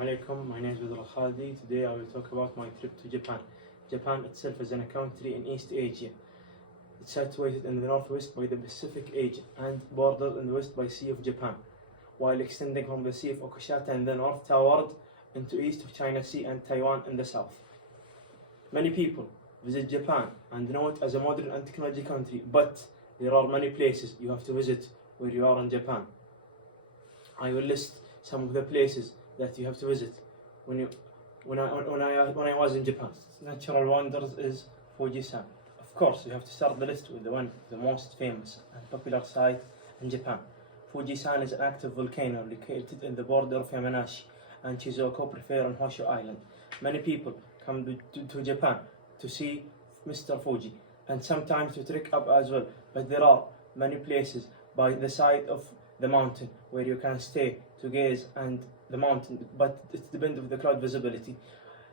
Alaikum, my name is Badr Khaldi. Today I will talk about my trip to Japan. Japan itself is in a country in East Asia. It's situated in the northwest by the Pacific Ocean and bordered in the west by Sea of Japan, while extending from the Sea of Okushata in the north toward into east of China Sea and Taiwan in the south. Many people visit Japan and know it as a modern and technology country, but there are many places you have to visit where you are in Japan. I will list some of the places that you have to visit when I was in Japan. Natural wonders is Fujisan. Of course, you have to start the list with the most famous and popular site in Japan. Fujisan is an active volcano located in the border of Yamanashi and Shizuoka Prefecture on Honshu Island. Many people come to Japan to see Mr. Fuji and sometimes to trek up as well. But there are many places by the side of the mountain where you can stay to gaze and the mountain, but it depends on the cloud visibility.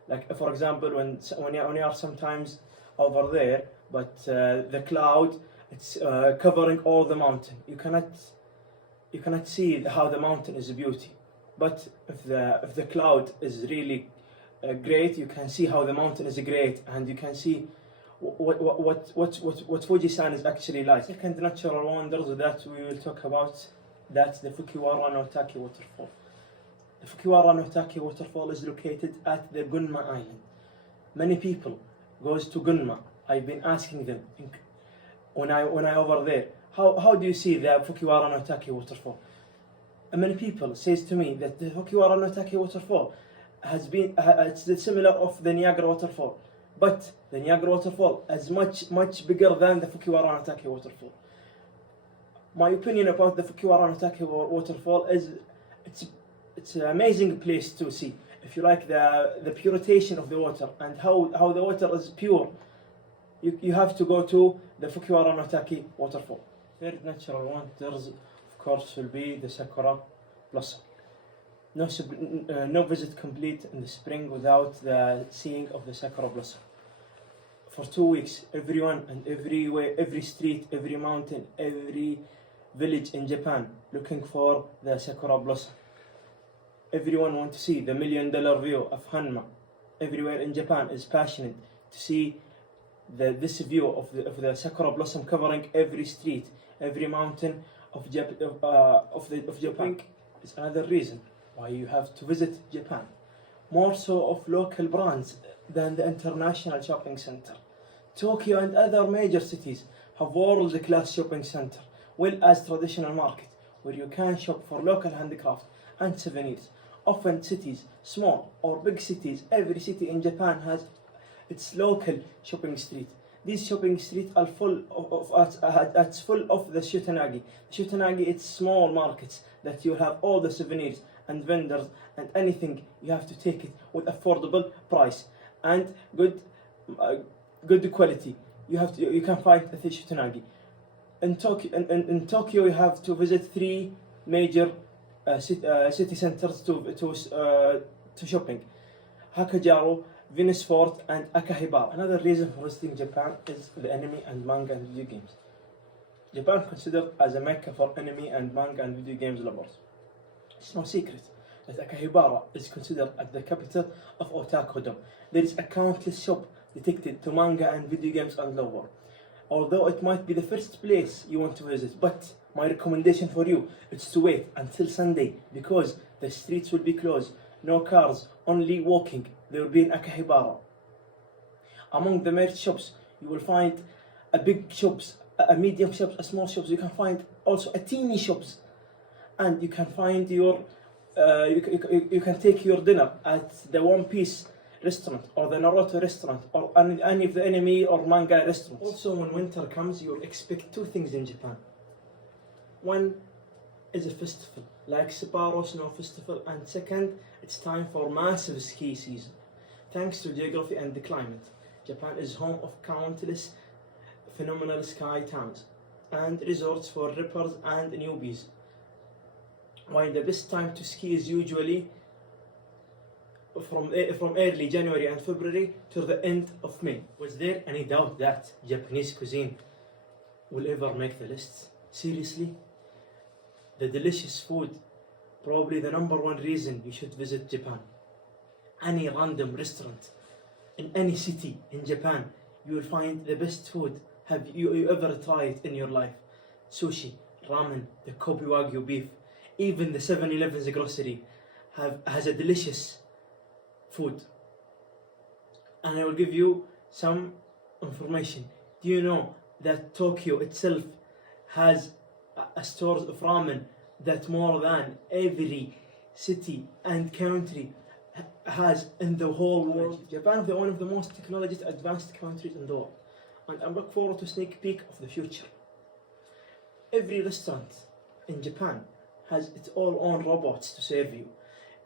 Like for example, when you are sometimes over there, but the cloud it's covering all the mountain. You cannot see how the mountain is a beauty. But if the cloud is really great, you can see how the mountain is great, and you can see what Fujisan is actually like. Second natural wonders that we will talk about, that's the Fukiwara no Taki waterfall. The Fukiwara no Taki waterfall is located at the Gunma Island. Many people goes to Gunma. I've been asking them when I over there, how do you see the Fukiwara no Taki waterfall? And many people says to me that the Fukiwara no Taki waterfall it's similar of the Niagara waterfall, but the Niagara waterfall is much bigger than the Fukiwara no Taki waterfall. My opinion about the Fukiwara no Taki waterfall is it's an amazing place to see. If you like the purification of the water and how the water is pure, you have to go to the Fukiwara no Taki waterfall. Third natural wonders, of course, will be the Sakura blossom. No visit complete in the spring without the seeing of the Sakura blossom. For 2 weeks, everyone and everywhere, every street, every mountain, every village in Japan looking for the Sakura blossom. Everyone wants to see the $1 million view of Hanma. Everywhere in Japan is passionate to see this view of the Sakura blossom covering every street, every mountain of Japan. Is another reason why you have to visit Japan. More so of local brands than the international shopping center. Tokyo and other major cities have world-class shopping center, well as traditional market, where you can shop for local handicraft and souvenirs. Often cities, small or big cities, every city in Japan has its local shopping street. These shopping streets are full of the Shutenagi. Shutenagi, it's small markets that you have all the souvenirs and vendors and anything. You have to take it with affordable price and good quality. You can find at the Shutenagi. In Tokyo, you have to visit 3 major city centers to shopping: Hakajaru, Venice Fort, and Akihabara. Another reason for visiting Japan is the anime and manga and video games. Japan considered as a mecca for anime and manga and video games lovers. It's no secret that Akihabara is considered as the capital of otaku-dom. There is a countless shop dedicated to manga and video games and lovers. Although it might be the first place you want to visit, but my recommendation for you is to wait until Sunday, because the streets will be closed. No cars, only walking. There will be in Akihabara. Among the merch shops, you will find a big shops, a medium shops, a small shops. You can find also a teeny shops, and you can find your you can take your dinner at the One Piece restaurant or the Naruto restaurant or any of the anime or manga restaurants. Also, when winter comes, you'll expect 2 things in Japan. One is a festival like Sapporo Snow Festival, and second, it's time for massive ski season. Thanks to geography and the climate, Japan is home of countless phenomenal ski towns and resorts for rippers and newbies. While the best time to ski is usually from early January and February to the end of May. Was there any doubt that Japanese cuisine will ever make the list? Seriously? The delicious food, probably the #1 reason you should visit Japan. any random restaurant in any city in Japan, you will find the best food have you ever tried in your life. Sushi, ramen, the Kobe Wagyu beef, even the 7-Eleven's grocery has a delicious food. And I will give you some information. Do you know that Tokyo itself has a stores of ramen that more than every city and country has in the whole world? Japan is one of the most technologically advanced countries in the world, and I'm looking forward to a sneak peek of the future. Every restaurant in Japan has its own robots to serve you,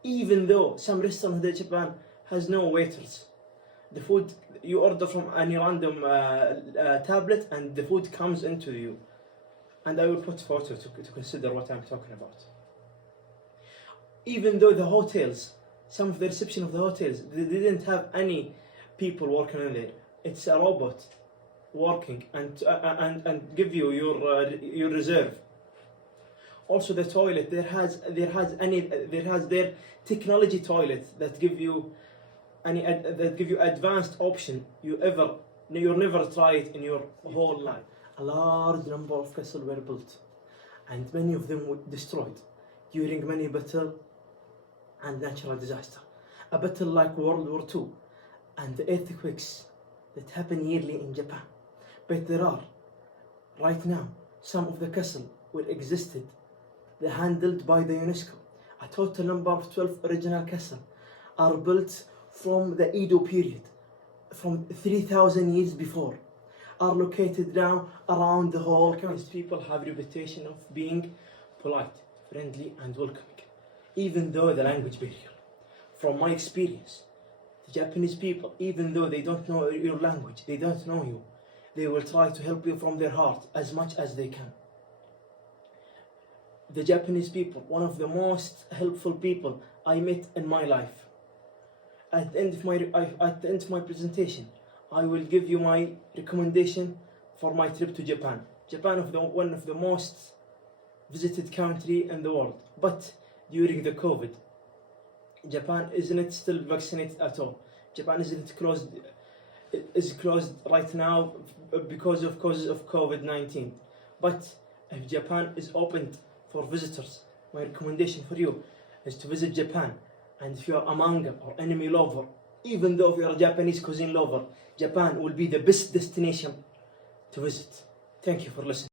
even though some restaurants in Japan has no waiters. The food you order from any random tablet, and the food comes into you. And I will put photo to consider what I'm talking about. Even though the hotels, some of the reception of the hotels, they didn't have any people working in there. It's a robot working and give you your reserve. Also, the toilet there has their technology toilet that give you advanced option you'll never try it in your whole life. A large number of castles were built, and many of them were destroyed during many battle and natural disaster. A battle like World War II and the earthquakes that happen yearly in Japan. But there are, right now, some of the castles were existed. They're handled by the UNESCO. A total number of 12 original castles are built from the Edo period, from 3,000 years before, are located now around the whole country. People have a reputation of being polite, friendly and welcoming, even though the language barrier. From my experience, the Japanese people, even though they don't know your language, they don't know you, they will try to help you from their heart as much as they can. The Japanese people, one of the most helpful people I met in my life. At the end of my presentation, I will give you my recommendation for my trip to Japan. Japan is one of the most visited country in the world, but during the COVID, Japan isn't still vaccinated at all. Japan is closed right now because of causes of COVID-19. But if Japan is opened for visitors, my recommendation for you is to visit Japan. And if you are a manga or anime lover, even though if you are a Japanese cuisine lover, Japan will be the best destination to visit. Thank you for listening.